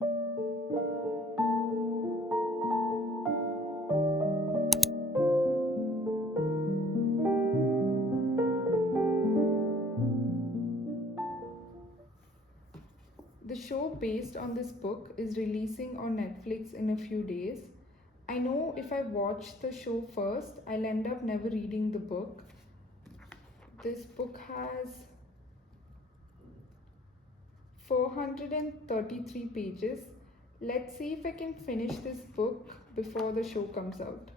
The show based on this book is releasing on Netflix in a few days. I know if I watch the show first, I'll end up never reading the book. This book has 433 pages. Let's see if I can finish this book before the show comes out.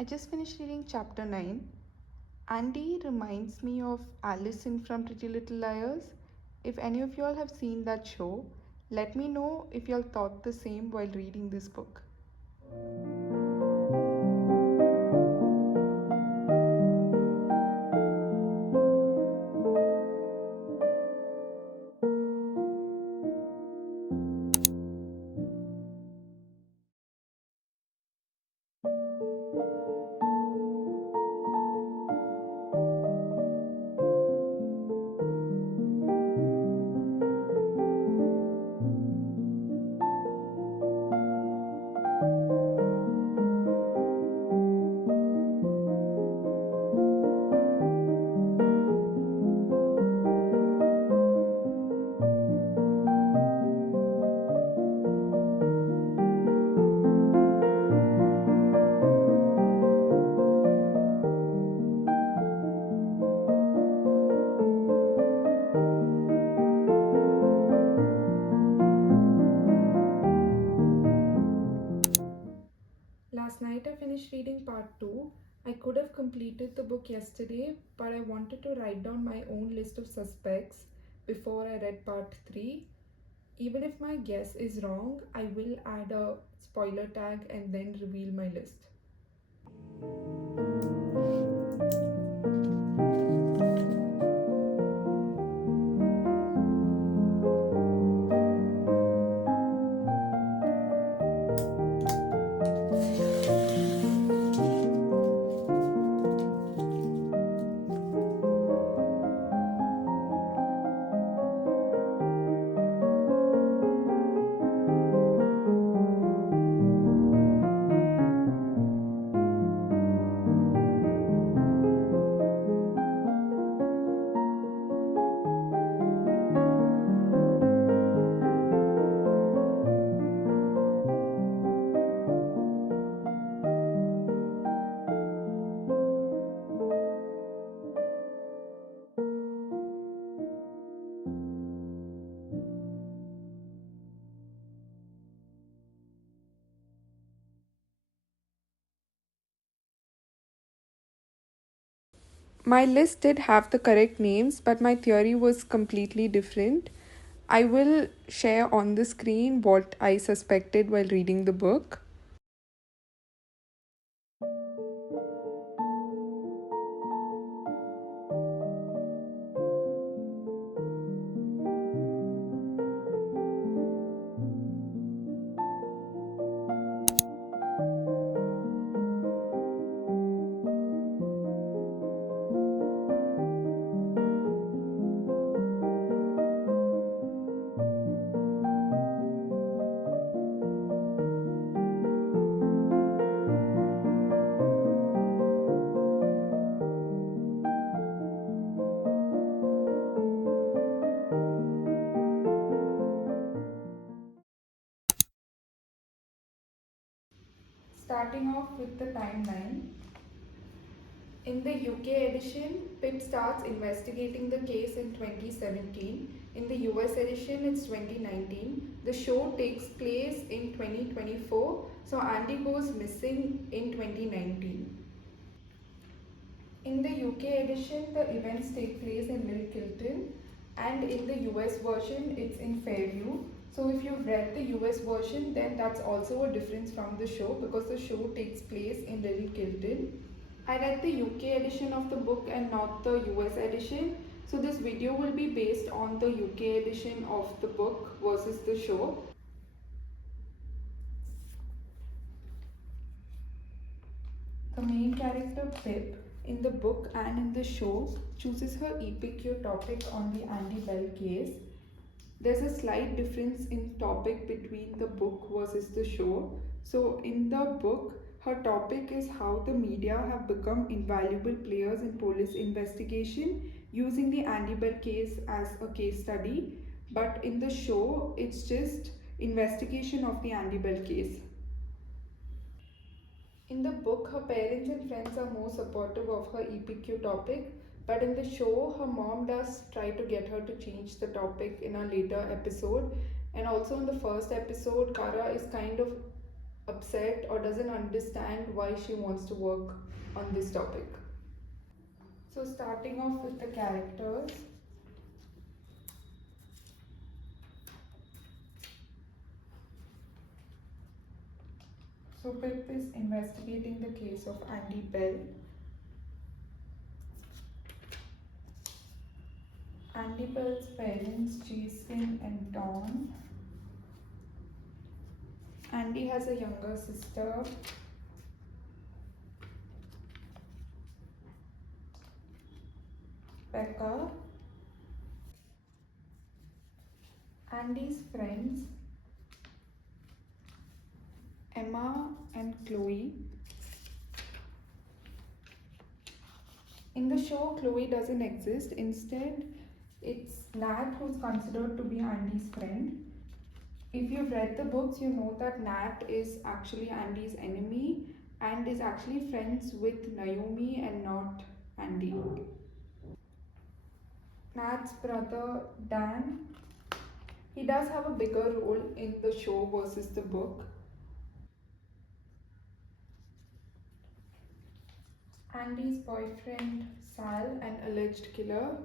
I just finished reading chapter 9. Andy reminds me of Allison from Pretty Little Liars. If any of y'all have seen that show, let me know if y'all thought the same while reading this book. Last night I finished reading part 2. I could have completed the book yesterday, but I wanted to write down my own list of suspects before I read part 3. Even if my guess is wrong, I will add a spoiler tag and then reveal my list. My list did have the correct names, but my theory was completely different. I will share on the screen what I suspected while reading the book. Starting off with the timeline. In the UK edition, Pip starts investigating the case in 2017. In the US edition, it's 2019. The show takes place in 2024, so Andy goes missing in 2019. In the UK edition, the events take place in Little Kilton, and in the US version, it's in Fairview. So if you've read the US version, then that's also a difference from the show because the show takes place in Little Kilton. I read the UK edition of the book and not the US edition. So this video will be based on the UK edition of the book versus the show. The main character Pip in the book and in the show chooses her EPQ topic on the Andy Bell case. There's a slight difference in topic between the book versus the show. So in the book, her topic is how the media have become invaluable players in police investigation using the Andy Bell case as a case study. But in the show, it's just investigation of the Andy Bell case. In the book, her parents and friends are more supportive of her EPQ topic, but in the show, her mom does try to get her to change the topic in a later episode. And also in the first episode, Kara is kind of upset or doesn't understand why she wants to work on this topic. So, starting off with the characters. So, Pip is investigating the case of Andy Bell. Andy Bell's parents, Jason and Dawn. Andy has a younger sister, Becca. Andy's friends, Emma and Chloe. In the show, Chloe doesn't exist. Instead, it's Nat who's considered to be Andy's friend. If you've read the books, you know that Nat is actually Andy's enemy and is actually friends with Naomi and not Andy. Nat's brother Dan, he does have a bigger role in the show versus the book. Andy's boyfriend Sal, an alleged killer.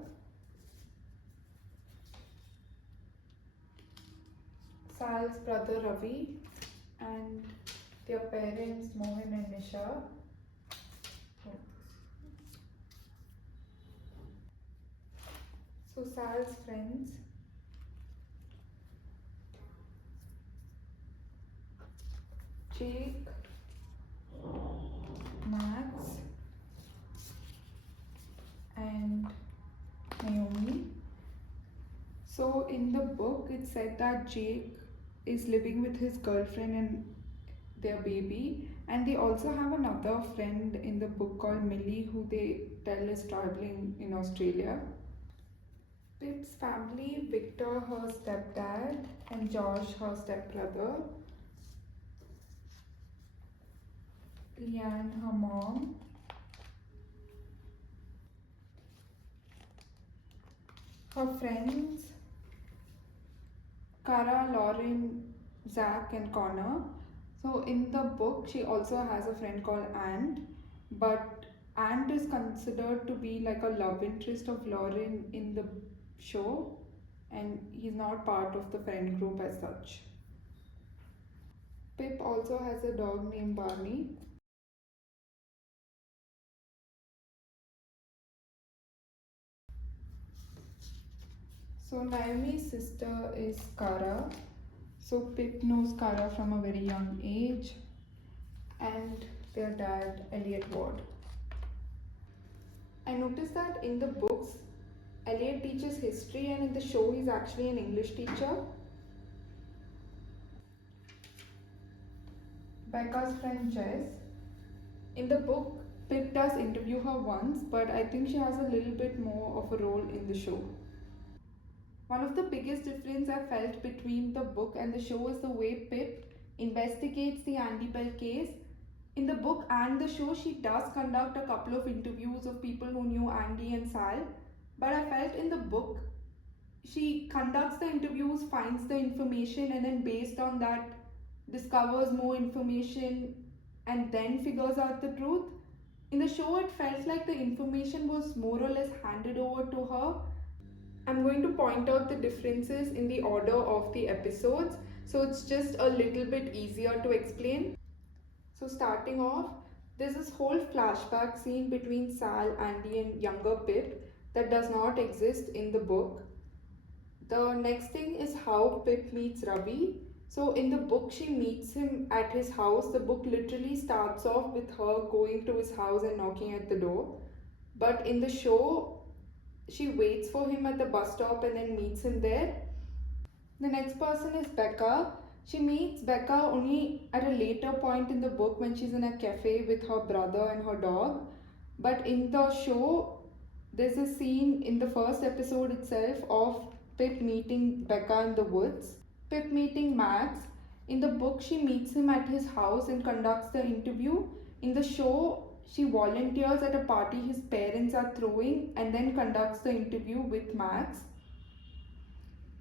Sal's brother Ravi, and their parents Mohan and Nisha. So Sal's friends, Jake, Max, and Naomi. So in the book, it said that Jake is living with his girlfriend and their baby, and they also have another friend in the book called Millie, who they tell is traveling in Australia. Pip's family, Victor, her stepdad, and Josh, her stepbrother, Leanne, her mom, her friends, Cara, Lauren, Zach, and Connor. So in the book, she also has a friend called Ant, but Ant is considered to be like a love interest of Lauren in the show, and he's not part of the friend group as such. Pip also has a dog named Barney. So Naomi's sister is Kara. So Pip knows Kara from a very young age, and their dad Elliot Ward. I noticed that in the books, Elliot teaches history, and in the show he's actually an English teacher. Becca's friend Jess. In the book, Pip does interview her once, but I think she has a little bit more of a role in the show. One of the biggest difference I felt between the book and the show is the way Pip investigates the Andy Bell case. In the book and the show, she does conduct a couple of interviews of people who knew Andy and Sal, but I felt in the book, she conducts the interviews, finds the information, and then based on that, discovers more information and then figures out the truth. In the show, it felt like the information was more or less handed over to her. I'm going to point out the differences in the order of the episodes, so it's just a little bit easier to explain. So starting off, there's this whole flashback scene between Sal, Andy and younger Pip that does not exist in the book. The next thing is how Pip meets Ravi. So in the book, she meets him at his house. The book literally starts off with her going to his house and knocking at the door. But in the show, she waits for him at the bus stop and then meets him there. The next person is Becca. She meets Becca only at a later point in the book when she's in a cafe with her brother and her dog. But in the show, there's a scene in the first episode itself of Pip meeting Becca in the woods. Pip meeting Max. In the book, she meets him at his house and conducts the interview. In the show, she volunteers at a party his parents are throwing and then conducts the interview with Max.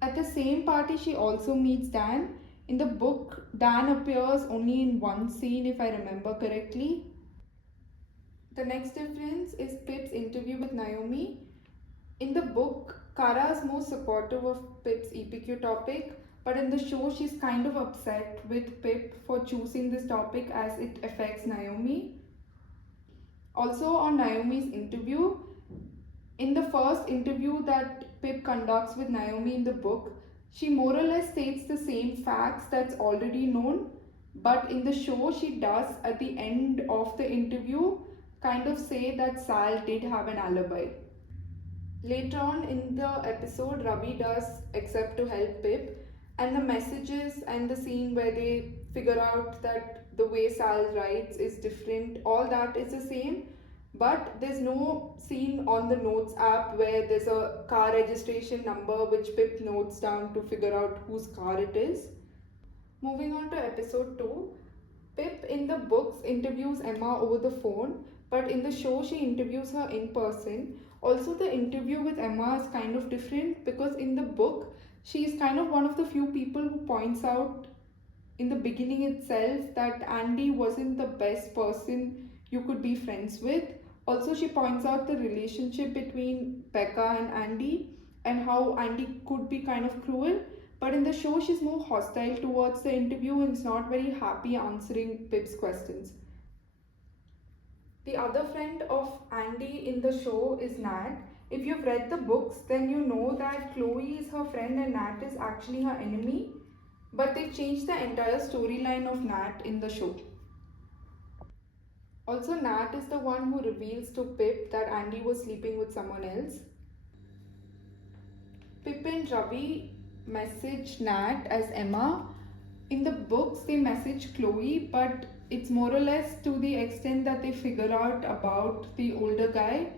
At the same party, she also meets Dan. In the book, Dan appears only in one scene, if I remember correctly. The next difference is Pip's interview with Naomi. In the book, Kara is more supportive of Pip's EPQ topic, but in the show, she's kind of upset with Pip for choosing this topic as it affects Naomi. Also, on Naomi's interview, in the first interview that Pip conducts with Naomi in the book, she more or less states the same facts that's already known, but in the show, she does at the end of the interview kind of say that Sal did have an alibi. Later on in the episode, Ravi does accept to help Pip, and the messages and the scene where they figure out that the way Sal writes is different, all that is the same, but there's no scene on the notes app where there's a car registration number which Pip notes down to figure out whose car it is. Moving on to episode 2, Pip in the books interviews Emma over the phone, but in the show she interviews her in person. Also, the interview with Emma is kind of different because in the book she is kind of one of the few people who points out in the beginning itself that Andy wasn't the best person you could be friends with. Also, she points out the relationship between Becca and Andy and how Andy could be kind of cruel. But in the show, she's more hostile towards the interview and is not very happy answering Pip's questions. The other friend of Andy in the show is Nat. If you've read the books, then you know that Chloe is her friend and Nat is actually her enemy. But they've changed the entire storyline of Nat in the show. Also, Nat is the one who reveals to Pip that Andy was sleeping with someone else. Pip and Ravi message Nat as Emma. In the books, they message Chloe, but it's more or less to the extent that they figure out about the older guy.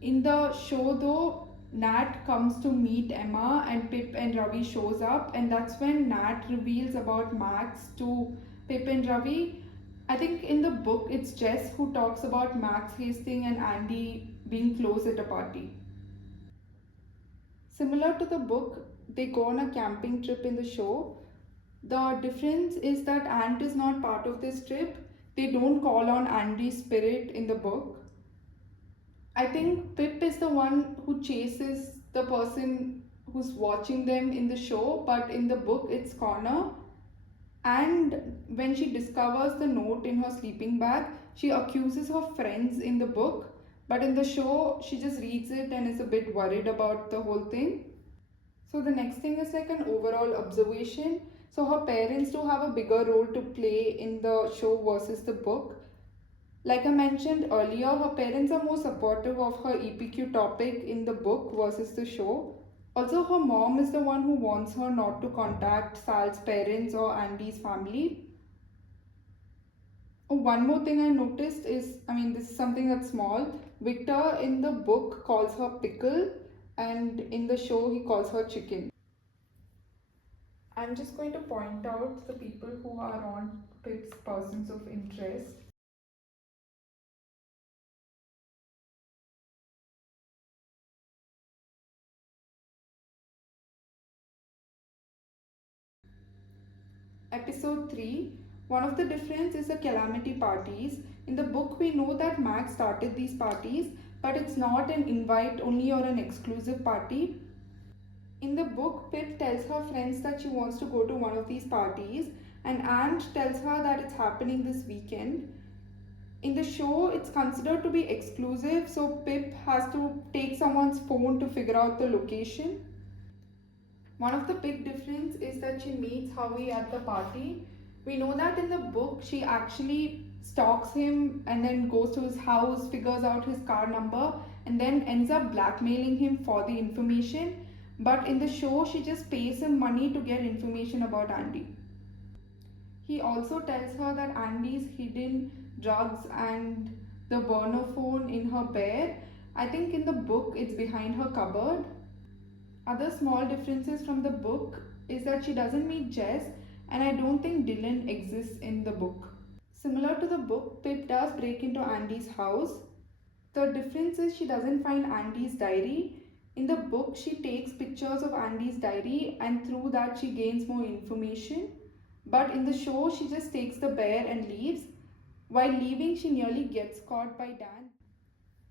In the show though, Nat comes to meet Emma and Pip and Ravi shows up, and that's when Nat reveals about Max to Pip and Ravi. I think in the book it's Jess who talks about Max Hastings and Andy being close at a party. Similar to the book, they go on a camping trip in the show. The difference is that Ant is not part of this trip. They don't call on Andy's spirit in the book. I think Pip is the one who chases the person who's watching them in the show, but in the book it's Connor. And when she discovers the note in her sleeping bag, she accuses her friends in the book, but in the show she just reads it and is a bit worried about the whole thing. So the next thing is like an overall observation. So her parents do have a bigger role to play in the show versus the book. Like I mentioned earlier, her parents are more supportive of her EPQ topic in the book versus the show. Also, her mom is the one who wants her not to contact Sal's parents or Andy's family. Oh, one more thing I noticed is, this is something that's small. Victor in the book calls her pickle and in the show he calls her chicken. I'm just going to point out the people who are on Pip's persons of interest. Episode 3. One of the difference is the calamity parties. In the book, we know that Max started these parties, but it's not an invite only or an exclusive party. In the book, Pip tells her friends that she wants to go to one of these parties, and Aunt tells her that it's happening this weekend. In the show, it's considered to be exclusive, so Pip has to take someone's phone to figure out the location. One of the big difference is that she meets Howie at the party. We know that in the book she actually stalks him and then goes to his house, figures out his car number, and then ends up blackmailing him for the information. But in the show, she just pays him money to get information about Andy. He also tells her that Andy's hidden drugs and the burner phone in her bed. I think in the book it's behind her cupboard. Other small differences from the book is that she doesn't meet Jess, and I don't think Dylan exists in the book. Similar to the book, Pip does break into Andy's house. The difference is she doesn't find Andy's diary. In the book, she takes pictures of Andy's diary, and through that, she gains more information. But in the show, she just takes the bear and leaves. While leaving, she nearly gets caught by Dan.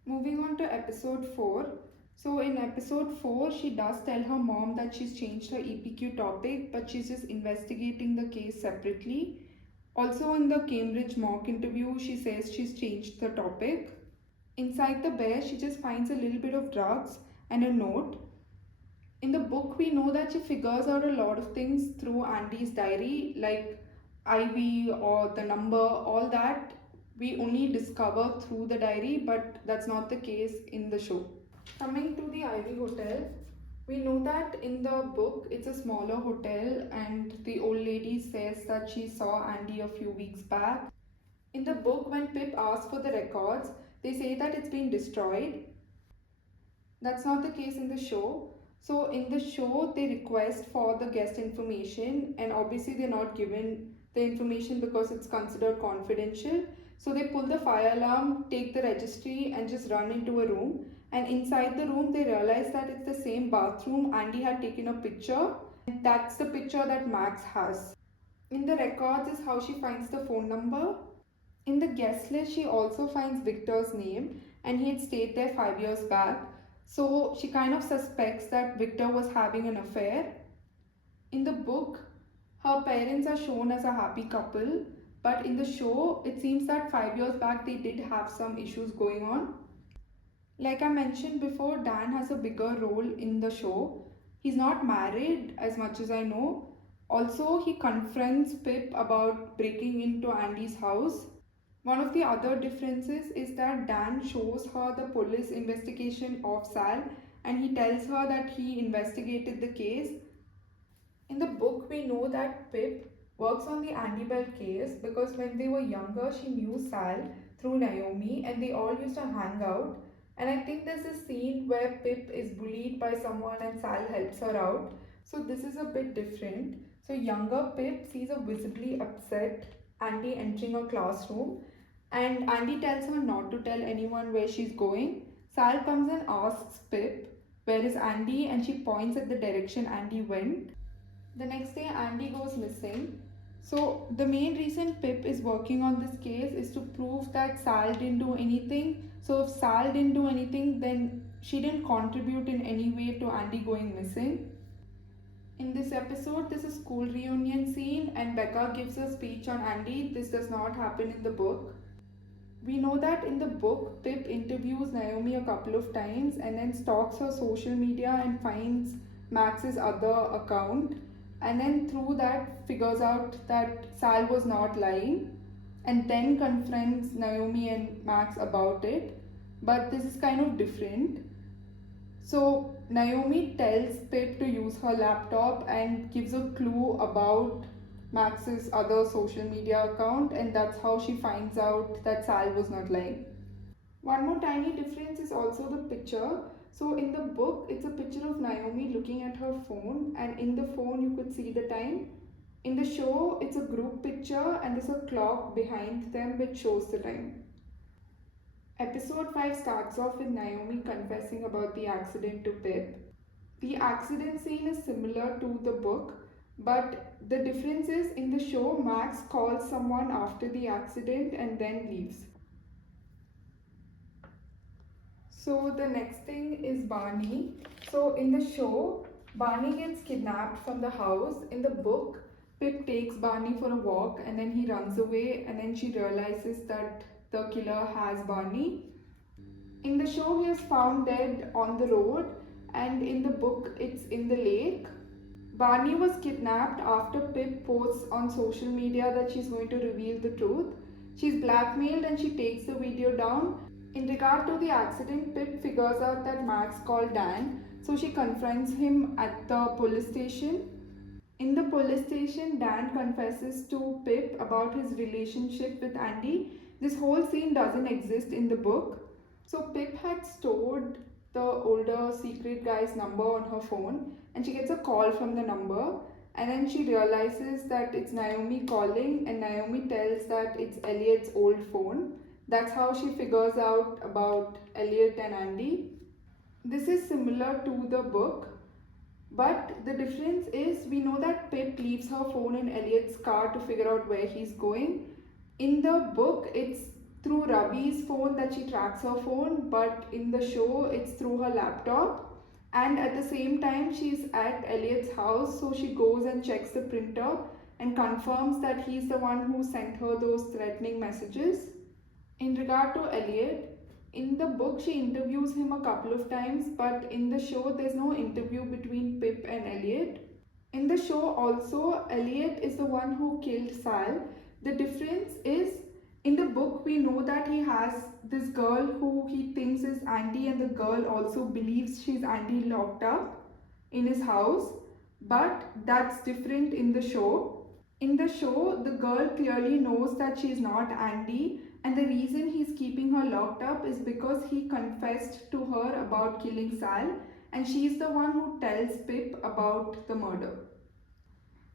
Moving on to episode 4. So, in episode 4, she does tell her mom that she's changed her EPQ topic, but she's just investigating the case separately. Also, in the Cambridge mock interview, she says she's changed the topic. Inside the bear, she just finds a little bit of drugs and a note. In the book, we know that she figures out a lot of things through Andy's diary, like IV or the number, all that we only discover through the diary, but that's not the case in the show. Coming to the Ivy Hotel, we know that in the book it's a smaller hotel, and the old lady says that she saw Andy a few weeks back. In the book, when Pip asks for the records, they say that it's been destroyed. That's not the case in the show. So in the show, they request for the guest information, and obviously they're not given the information because it's considered confidential. So they pull the fire alarm, take the registry, and just run into a room. And inside the room, they realize that it's the same bathroom Andy had taken a picture. And that's the picture that Max has. In the records is how she finds the phone number. In the guest list, she also finds Victor's name, and he had stayed there 5 years back. So she kind of suspects that Victor was having an affair. In the book, her parents are shown as a happy couple, but in the show, it seems that 5 years back they did have some issues going on. Like I mentioned before, Dan has a bigger role in the show. He's not married, as much as I know. Also, he confronts Pip about breaking into Andy's house. One of the other differences is that Dan shows her the police investigation of Sal, and he tells her that he investigated the case. In the book, we know that Pip works on the Andy Bell case because when they were younger, she knew Sal through Naomi and they all used to hang out. And I think there's a scene where Pip is bullied by someone and Sal helps her out. So this is a bit different. So younger Pip sees a visibly upset Andy entering a classroom, and Andy tells her not to tell anyone where she's going. Sal comes and asks Pip, "Where is Andy?" and she points at the direction Andy went. The next day, Andy goes missing. So, the main reason Pip is working on this case is to prove that Sal didn't do anything. So, if Sal didn't do anything, then she didn't contribute in any way to Andy going missing. In this episode, there's a school reunion scene, and Becca gives a speech on Andy. This does not happen in the book. We know that in the book, Pip interviews Naomi a couple of times and then stalks her social media and finds Max's other account, and then through that figures out that Sal was not lying, and then confronts Naomi and Max about it. But this is kind of different. So Naomi tells Pip to use her laptop and gives a clue about Max's other social media account, and that's how she finds out that Sal was not lying. One more tiny difference is also the picture. So in the book, it's a picture of Naomi looking at her phone, and in the phone you could see the time. In the show, it's a group picture and there's a clock behind them which shows the time. Episode 5 starts off with Naomi confessing about the accident to Pip. The accident scene is similar to the book, but the difference is in the show, Max calls someone after the accident and then leaves. So the next thing is Barney. So in the show, Barney gets kidnapped from the house. In the book, Pip takes Barney for a walk and then he runs away, and then she realizes that the killer has Barney. In the show, he is found dead on the road, and in the book, it's in the lake. Barney was kidnapped after Pip posts on social media that she's going to reveal the truth. She's blackmailed and she takes the video down. In regard to the accident, Pip figures out that Max called Dan, so she confronts him at the police station. In the police station, Dan confesses to Pip about his relationship with Andy. This whole scene doesn't exist in the book. So Pip had stored the older secret guy's number on her phone, and she gets a call from the number, and then she realizes that it's Naomi calling, and Naomi tells that it's Elliot's old phone. That's how she figures out about Elliot and Andy. This is similar to the book, but the difference is we know that Pip leaves her phone in Elliot's car to figure out where he's going. In the book, it's through Ravi's phone that she tracks her phone, but in the show, it's through her laptop. And at the same time, she's at Elliot's house, so she goes and checks the printer and confirms that he's the one who sent her those threatening messages. In regard to Elliot, in the book, she interviews him a couple of times, but in the show, there's no interview between Pip and Elliot. In the show, also, Elliot is the one who killed Sal. The difference is in the book, we know that he has this girl who he thinks is Andy, and the girl also believes she's Andy locked up in his house, but that's different in the show. In the show, the girl clearly knows that she's not Andy, and the reason he's keeping her locked up is because he confessed to her about killing Sal, and she's the one who tells Pip about the murder.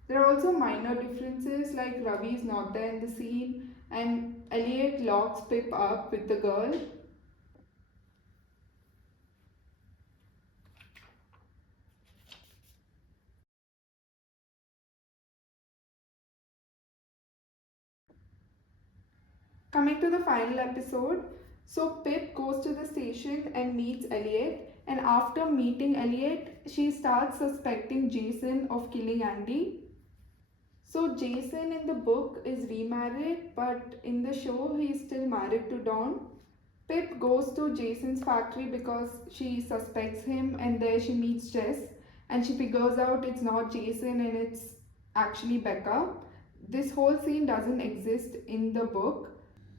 There are also minor differences, like Ravi is not there in the scene, and Elliot locks Pip up with the girl. Coming to the final episode, so Pip goes to the station and meets Elliot, and after meeting Elliot, she starts suspecting Jason of killing Andy. So Jason in the book is remarried, but in the show he is still married to Dawn. Pip goes to Jason's factory because she suspects him, and there she meets Jess, and she figures out it's not Jason and it's actually Becca. This whole scene doesn't exist in the book.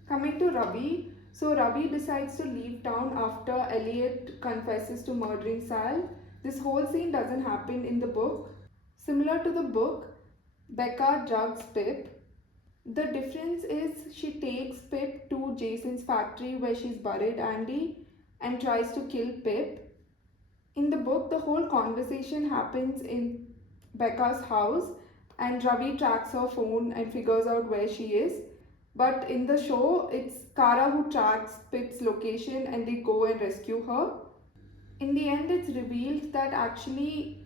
Coming to Ravi, so Ravi decides to leave town after Elliot confesses to murdering Sal. This whole scene doesn't happen in the book. Similar to the book, Becca drugs Pip. The difference is she takes Pip to Jason's factory where she's buried Andy and tries to kill Pip. In the book, the whole conversation happens in Becca's house, and Ravi tracks her phone and figures out where she is. But in the show, it's Kara who tracks Pip's location and they go and rescue her. In the end, it's revealed that actually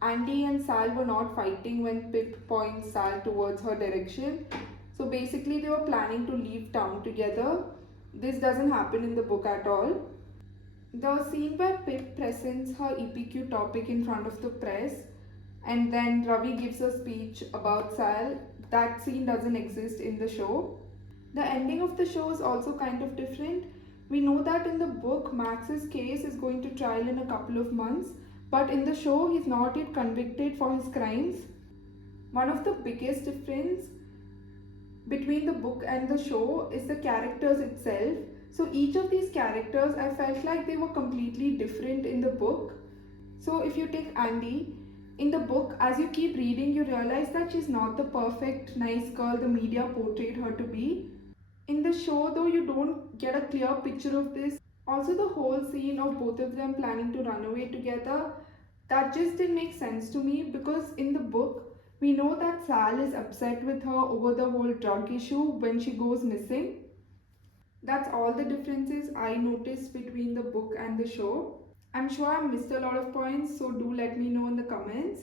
Andy and Sal were not fighting when Pip points Sal towards her direction. So basically, they were planning to leave town together. This doesn't happen in the book at all. The scene where Pip presents her EPQ topic in front of the press and then Ravi gives a speech about Sal, that scene doesn't exist in the show. The ending of the show is also kind of different. We know that in the book, Max's case is going to trial in a couple of months, but in the show, he's not yet convicted for his crimes. One of the biggest difference between the book and the show is the characters itself. So each of these characters, I felt like they were completely different in the book. So if you take Andy, in the book, as you keep reading, you realize that she's not the perfect, nice girl the media portrayed her to be. In the show, though, you don't get a clear picture of this. Also, the whole scene of both of them planning to run away together, that just didn't make sense to me because in the book, we know that Sal is upset with her over the whole drug issue when she goes missing. That's all the differences I noticed between the book and the show. I'm sure I missed a lot of points, so do let me know in the comments.